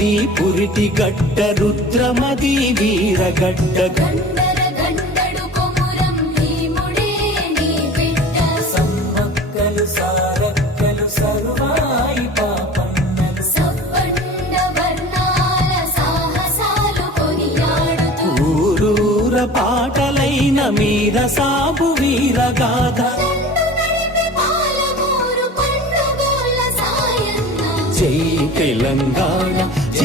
పోతనది పురిటి గడ్డ రుద్రమది వీరగడ్డ గండర గండడు కొమురం భీముడే నీ బిడ్డ. సమ్మక్కలు సారక్కలు సర్వాయి పాపన్నలు. సబ్బండ వర్ణాల సాహసాలు కొనియాడుతూ. ఊరూర పాటలైన మీర సాబు వీరగాథ జై తెలంగాణ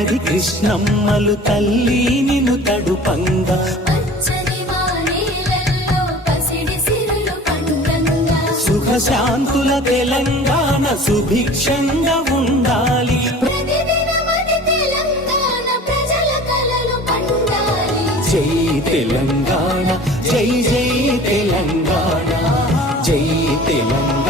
గోదావరి కృష్ణమ్మలు తల్లి నిను తడుపంగా. సుఖశాంతుల తెలంగాణ సుభిక్షంగా ఉండాలి. జై తెలంగాణ జై జై తెలంగాణ జై తెలంగాణ.